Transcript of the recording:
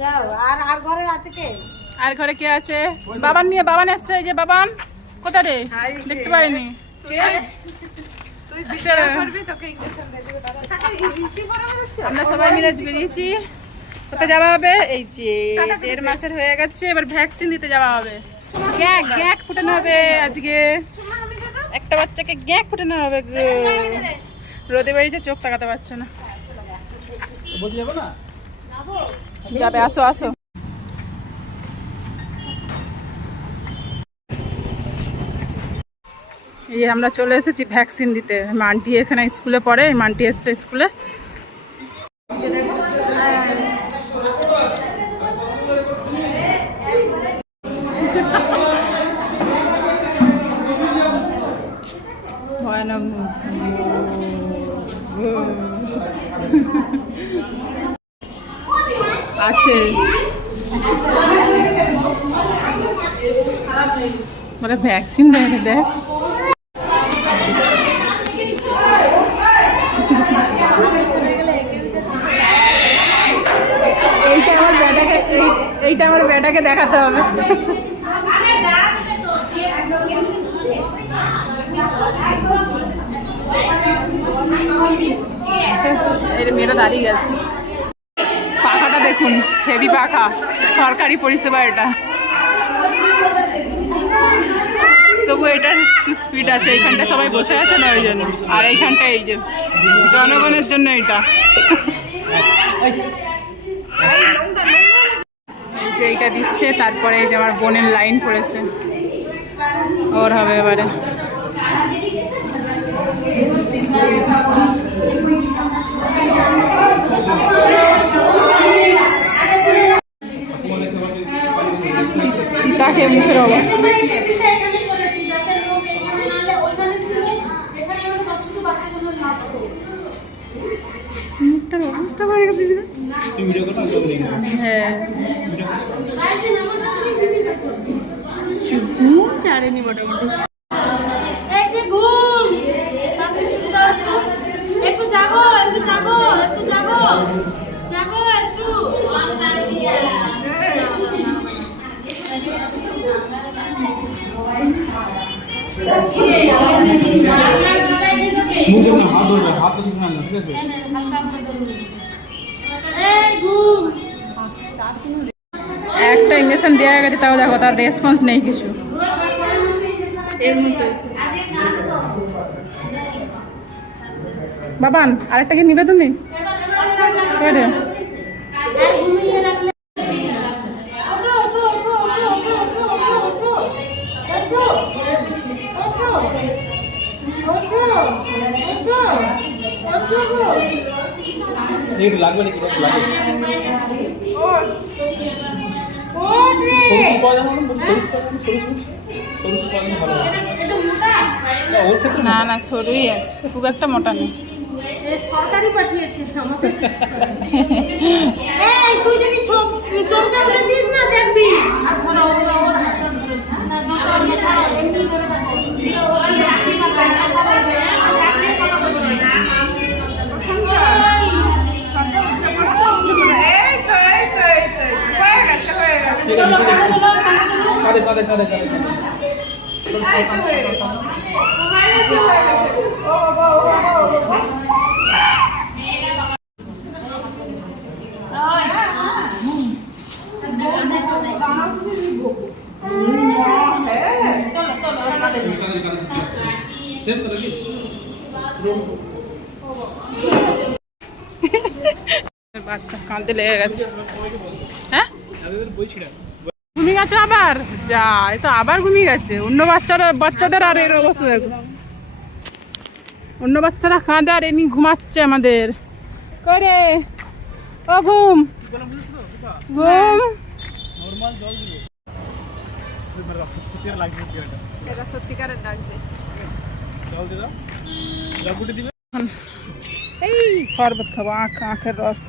যাও আর আর ঘরে কে? আর ঘরে কে আছে? বাবান নিয়ে বাবান এসছে এই যে বাবান। কোথা রে? দেখতে পাইনি। আমরা সবাই মিলে বেরিয়েছি। কোথায় যাওয়া হবে? এই যে দেড় মাসের হয়ে গেছে এবার ভ্যাকসিন দিতে যাওয়া হবে। গ্যাক গ্যাক ফুটানো হবে আজকে। একটা বাচ্চাকে গ্যাক ফুটানো হবে গো। রোদে বেরিয়েছে চোখ তাকাতে পারছে না। বলতে যাব না? যাবে আসো আসো। এই আমরা চলে এসেছি ভ্যাকসিন দিতে। মান্টি এখানে স্কুলে পড়ে মান্টি এসছে স্কুলে। ভয়ানক। আছে। মানে ভ্যাকসিন দেয় দেখ। এইটা আমার বেটাকে এই- এইটা আমার বেটাকে দেখাতে হবে। রে, মেয়েটা দাঁড়িয়ে গেছে। পাখাটা দেখুন হেভি পাখা সরকারি পরিষেবা এটা। তবু এটার স্পিড আছে এইখানটা সবাই বসে আছে না ওই জন্য? আর এইখানটা এই যে জনগণের জন্য এটা। যে এইটা দিচ্ছে তারপরে এই যে আমার বোনের লাইন পড়েছে। ওর হবে এবারে। দেখে মুখের অবস্থা। মুখটার অবস্থা করে গেছে। হ্যাঁ। ঘুম চারেনি মোটামুটি। মুখ হাত ধরবে হাত তো না ঠিক আছে? একটা ইঞ্জেকশন দেওয়া গেছে তাও দেখো তার রেসপন্স নেই কিছু। বাবান আরেকটা কি নিবে তুমি? একটু লাগবে না? না? সরুই আছে। খুব একটা মোটা নেই। সরকারি পাঠিয়েছে আমাদের কাঁদে শেষ তো নাকি বাচ্চা কাঁদতে লেগে গেছে। হ্যাঁ? গেছে আবার? যা এ তো আবার ঘুমিয়ে গেছে। অন্য বাচ্চারা বাচ্চাদের আর এর অবস্থা দেখো। অন্য বাচ্চারা কাঁদে আর এমনি ঘুমাচ্ছে আমাদের। করে। ও ঘুম। ঘুম। এই শরবত খাব আখ আখের রস।